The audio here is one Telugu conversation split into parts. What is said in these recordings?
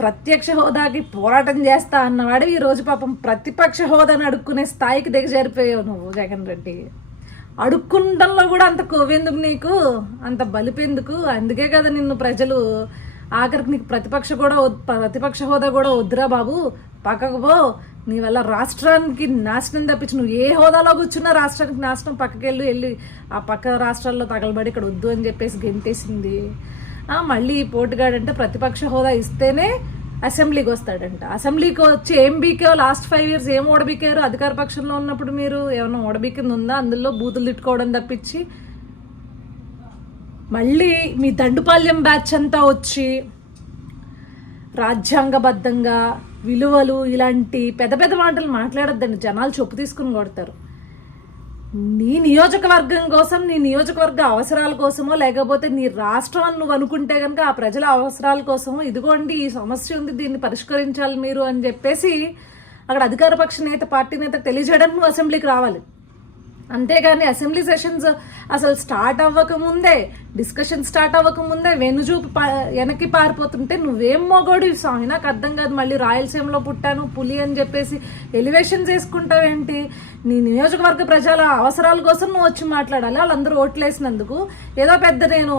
ప్రత్యక్ష హోదాకి పోరాటం చేస్తా అన్నవాడు ఈరోజు పాపం ప్రతిపక్ష హోదాని అడుక్కునే స్థాయికి దిగజారిపోయావు నువ్వు జగన్ రెడ్డి. అడుక్కుండంలో కూడా అంత కొవ్వెందుకు నీకు, అంత బలిపెందుకు? అందుకే కదా నిన్ను ప్రజలు ఆఖరికి నీకు ప్రతిపక్ష హోదా కూడా వద్దురా బాబు, పక్కకు పో, నీ వల్ల రాష్ట్రానికి నాశనం తప్పించి నువ్వు ఏ హోదాలో కూర్చున్నా రాష్ట్రానికి నాశనం, వెళ్ళి ఆ పక్క రాష్ట్రాల్లో తగలబడి ఇక్కడ వద్దు అని చెప్పేసి గెంటేసింది. మళ్ళీ పోటుగాడంటే ప్రతిపక్ష హోదా ఇస్తేనే అసెంబ్లీకి వస్తాడంట. అసెంబ్లీకి వచ్చి ఏం బీకే లాస్ట్ 5 years ఏం ఓడబీకారు? అధికార పక్షంలో ఉన్నప్పుడు మీరు ఏమన్నా ఓడబీకింది ఉందా? అందులో బూతులు తిట్టుకోవడం తప్పించి మళ్ళీ మీ దండుపాల్యం బ్యాచ్ అంతా వచ్చి రాజ్యాంగబద్ధంగా విలువలు ఇలాంటి పెద్ద పెద్ద మాటలు మాట్లాడొద్దండి, జనాలు చొప్పు తీసుకుని కొడతారు. నీ నియోజకవర్గం కోసం, నీ నియోజకవర్గ అవసరాల కోసమో లేకపోతే నీ రాష్ట్రం నువ్వు అనుకుంటే కనుక ఆ ప్రజల అవసరాల కోసమో ఇదిగోండి ఈ సమస్య ఉంది, దీన్ని పరిష్కరించాలి మీరు అని చెప్పేసి అక్కడ అధికార పక్ష నేత, పార్టీ నేత తెలియజేయడానికి నువ్వు అసెంబ్లీకి రావాలి. అంతేగాని అసెంబ్లీ సెషన్స్ అసలు స్టార్ట్ అవ్వకముందే, డిస్కషన్ స్టార్ట్ అవ్వకముందే వెనుజూపు వెనక్కి పారిపోతుంటే నువ్వేం మొగోడు స్వామి, నాకు అర్థం కాదు. మళ్ళీ రాయలసీమలో పుట్టాను పులి అని చెప్పేసి ఎలివేషన్ చేసుకుంటావేంటి? నీ నియోజకవర్గ ప్రజల అవసరాల కోసం నువ్వు వచ్చి మాట్లాడాలి. వాళ్ళందరూ ఓట్లేసినందుకు ఏదో పెద్ద నేను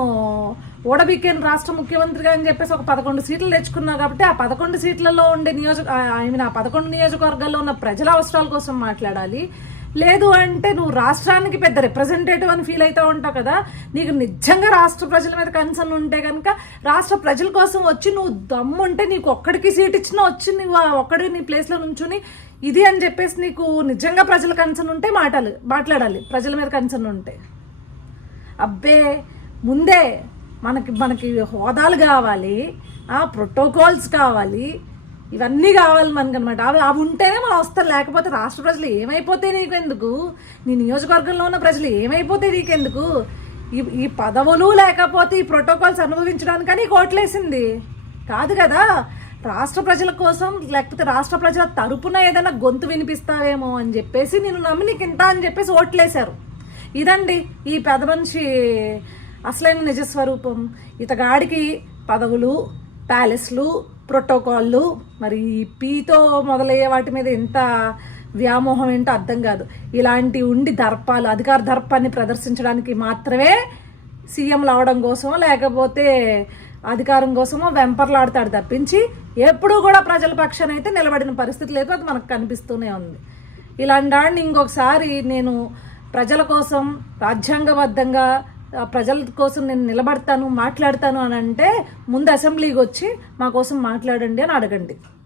ఓడబిక్కేను రాష్ట్ర ముఖ్యమంత్రిగా అని చెప్పేసి ఒక 11 సీట్లు తెచ్చుకున్నావు కాబట్టి ఆ 11 సీట్లలో ఉండే ఆ 11 నియోజకవర్గాల్లో ఉన్న ప్రజల అవసరాల కోసం మాట్లాడాలి. లేదు అంటే నువ్వు రాష్ట్రానికి పెద్ద రిప్రజెంటేటివ్ అని ఫీల్ అవుతూ ఉంటావు కదా. నీకు నిజంగా రాష్ట్ర ప్రజల మీద కన్సర్న్ ఉంటే కనుక రాష్ట్ర ప్రజల కోసం వచ్చి నువ్వు దమ్ముంటే నీకు ఒక్కడికి సీట్ ఇచ్చినా వచ్చి నువ్వు ఒక్కడి నీ ప్లేస్లో నుంచుని ఇది అని చెప్పేసి నీకు నిజంగా ప్రజల కన్సర్న్ ఉంటే మాట్లాడాలి. ప్రజల మీద కన్సర్న్ ఉంటే అబ్బే ముందే మనకి హోదాలు కావాలి, ప్రోటోకాల్స్ కావాలి, ఇవన్నీ కావాలి మనకనమాట. అవి ఉంటేనే మనం వస్తాం. లేకపోతే రాష్ట్ర ప్రజలు ఏమైపోతే నీకెందుకు, నీ నియోజకవర్గంలో ఉన్న ప్రజలు ఏమైపోతే నీకెందుకు? ఈ పదవులు లేకపోతే ఈ ప్రోటోకాల్స్ అనుభవించడానికని ఓట్లేసింది కాదు కదా. రాష్ట్ర ప్రజల కోసం లేకపోతే రాష్ట్ర ప్రజల తరపున ఏదైనా గొంతు వినిపిస్తావేమో అని చెప్పేసి నేను నమ్మి నీకు ఇంత అని చెప్పేసి ఓట్లేశారు. ఇదండి ఈ పెద్ద మనిషి అసలైన నిజస్వరూపం. ఇతగాడికి పదవులు, ప్యాలెస్లు, ప్రోటోకాల్లు, మరి పీతో మొదలయ్యే వాటి మీద ఎంత వ్యామోహం ఏంటో అర్థం కాదు. ఇలాంటి ఉండి దర్పాలు, అధికార దర్పాన్ని ప్రదర్శించడానికి మాత్రమే సీఎంలు అవడం కోసమో లేకపోతే అధికారం కోసమో వెంపర్లాడతాడు తప్పించి ఎప్పుడూ కూడా ప్రజల పక్షాన అయితే నిలబడిన పరిస్థితి లేదు. అది మనకు కనిపిస్తూనే ఉంది. ఇలాంటి వాడిని ఇంకొకసారి నేను ప్రజల కోసం రాజ్యాంగబద్ధంగా ప్రజల కోసం నేను నిలబడతాను, మాట్లాడతాను అని అంటే ముందు అసెంబ్లీకి వచ్చి మా కోసం మాట్లాడండి అని అడగండి.